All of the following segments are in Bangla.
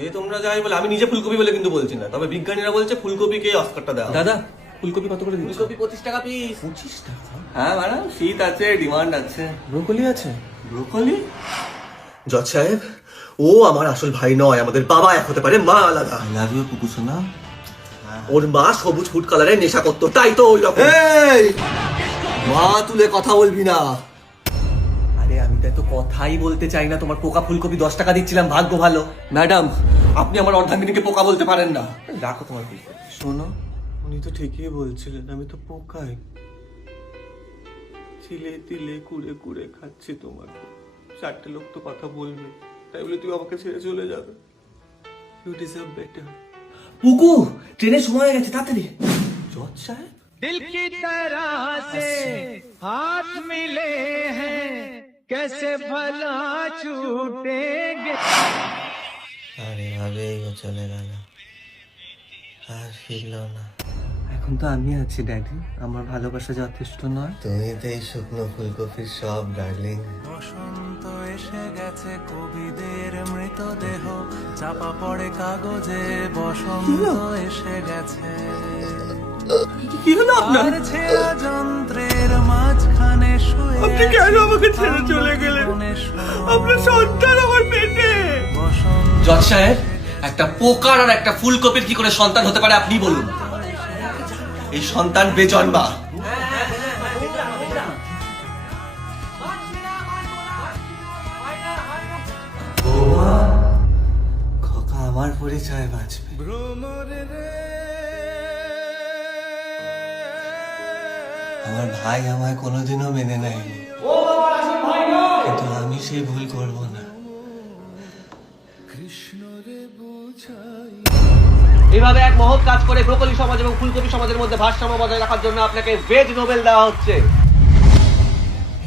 সে তোমরা যাই বলে আমি নিজে ফুলকপি বলে কিন্তু বলছি না। তবে বিজ্ঞানীরা বলছে ফুলকপিকে অস্কারটা দেওয়া দাদা ফুলকপি কত করে দিচ্ছ? ফুলকপি পঁচিশ টাকা পিস পঁচিশ টাকা? হ্যাঁ ম্যাডাম শীত আছে ডিমান্ড আছে। ব্রোকলি আছে? ব্রোকলি? জজ সাহেব ও আমার আসল ভাই নয় আমাদের বাবা এক হতে পারে মা আলাদা। আই লাভ ইউ কুকুসোনা ওর মা সবুজ ফুড কালারের নেশা করতো তাই তো ওই রকম। এই! মা তুলে কথা বলবি না। ওটা তো কথাই বলতে চাই না। তোমার পোকা ফুলকপি দশ টাকা দিচ্ছিলাম ভাগ্য ভালো। ম্যাডাম আপনি আমার অর্ধাঙ্গিনীকে পোকা বলতে পারেন না। রাখো তোমার ফুলকপি। শোনো উনি তো ঠিকই বলছিলেন আমি তো পোকাই। তিলে তিলে কুড়ে কুড়ে খাচ্ছি তোমাকে। চারটে লোক তো কথা বলবে তাই বলে তুমি আমাকে ছেড়ে চলে যাবে। ইউ ডিজার্ভ বেটার পুকু ট্রেনের সময় হয়ে গেছে তাড়াতাড়ি। জজ সাহেব? দিল কি তরহ সে হাত মিলে হ্যাঁ कैसे भला छूटेंगे আর এভাবেই ও চলে গেল আর ফিরল না এখন তো আমি আছি ড্যাডি আমার ভালোবাসা যথেষ্ট নয় তুমি তো এই শুকনো ফুলকপির সব ডার্লিং বসন্ত এসে গেছে কবিদের মৃতদেহ চাপা পড়ে কাগজে বসন্ত এসে গেছে কি হলো আপনার? যন্ত্রের মাঝখানে শুয়ে আপনি কেন আমাকে ছেড়ে চলে গেলেন? আপনার সন্তান আমার পেটে। বসন্ত জজ সাহেব একটা পোকার আর একটা ফুলকপির কি করে সন্তান হতে পারে আপনি বলুন। এই সন্তান বেজন্মা। আমার পরিচয় বাঁচবে। আমার ভাই আমায় কোনোদিনও মেনে নেয়নি। কিন্তু আমি সেই ভুল করব না। এইভাবে এক মহৎ কাজ করে ব্রোকলি সমাজ এবং ফুলকপি সমাজের মধ্যে ভারসাম্য বজায় রাখার জন্য আপনাকে ভেজ নোবেল দেওয়া হচ্ছে।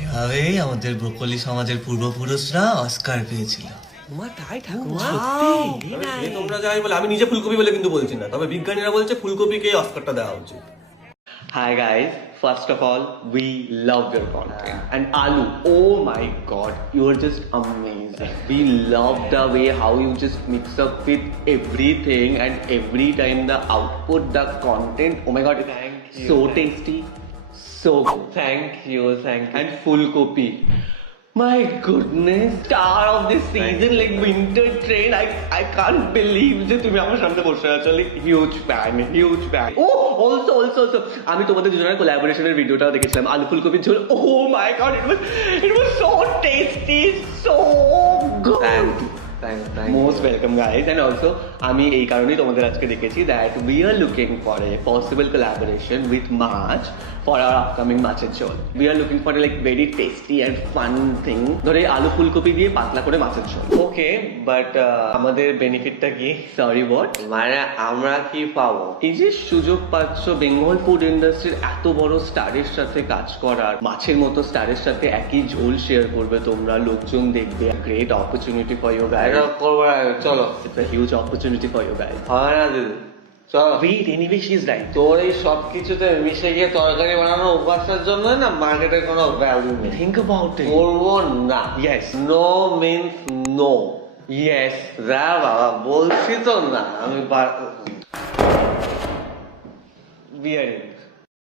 এভাবেই আমাদের ব্রোকলি সমাজের পূর্বপুরুষরা অস্কার পেয়েছিল। তোমরা যাই বলে আমি নিজে ফুলকপি বলে কিন্তু বলছি না। তবে বিজ্ঞানীরা বলছে ফুলকপিকে অস্কারটা দেওয়া উচিত। Hi guys, first of all, we love your content. And Alu, oh my god, you are just amazing. We love the way how you just mix up with everything and every time the output, the content, oh my god, thank you. so tasty. So good. Thank you, thank you. And full copy. My goodness, star of this season, like winter train. I I can't believe যে তুমি আমার সামনে বসে আছো like huge fan, huge fan. Oh, also, also, also, আমি তোমাদের দুজনের কোলাবোরেশনের ভিডিওটাও দেখেছিলাম আলু ফুলকপির ঝোল Oh my god, it was it was so tasty, so good. Thank you. Most welcome guys and also আমি এই কারণেই তোমাদের আজকে দেখেছি that we are looking for a possible collaboration with much for our upcoming মাছের ঝোল we are looking for a like very tasty and fun thing ধরে আলু ফুলকপি দিয়ে পাতলা করে মাছের ঝোল ওকে বাট আমাদের বেনিফিটটা কি? সরি বট মানে আমরা কি পাবো? এই যে সুযোগ পাচ্ছ বেঙ্গল ফুড ইন্ডাস্ট্রির এত বড় স্টারের সাথে কাজ করার মাছের মতো স্টারের সাথে একই ঝোল শেয়ার করবে তোমরা লোকজন দেখবে গ্রেট অপরচুনিটি ফর ইউ করব চলো। A huge opportunity for you guys. হয় না দিদি চলো Wait, anyway, she's right. তোর এই সব কিছুতে মিশে গিয়ে তরকারি বানানো অভ্যাসের জন্য না মার্কেটের কোনো ভ্যালু নেই Think about it. করব না Yes. No means no Yes. যা বাবা বলছি তো না আমি বিয়ারিং.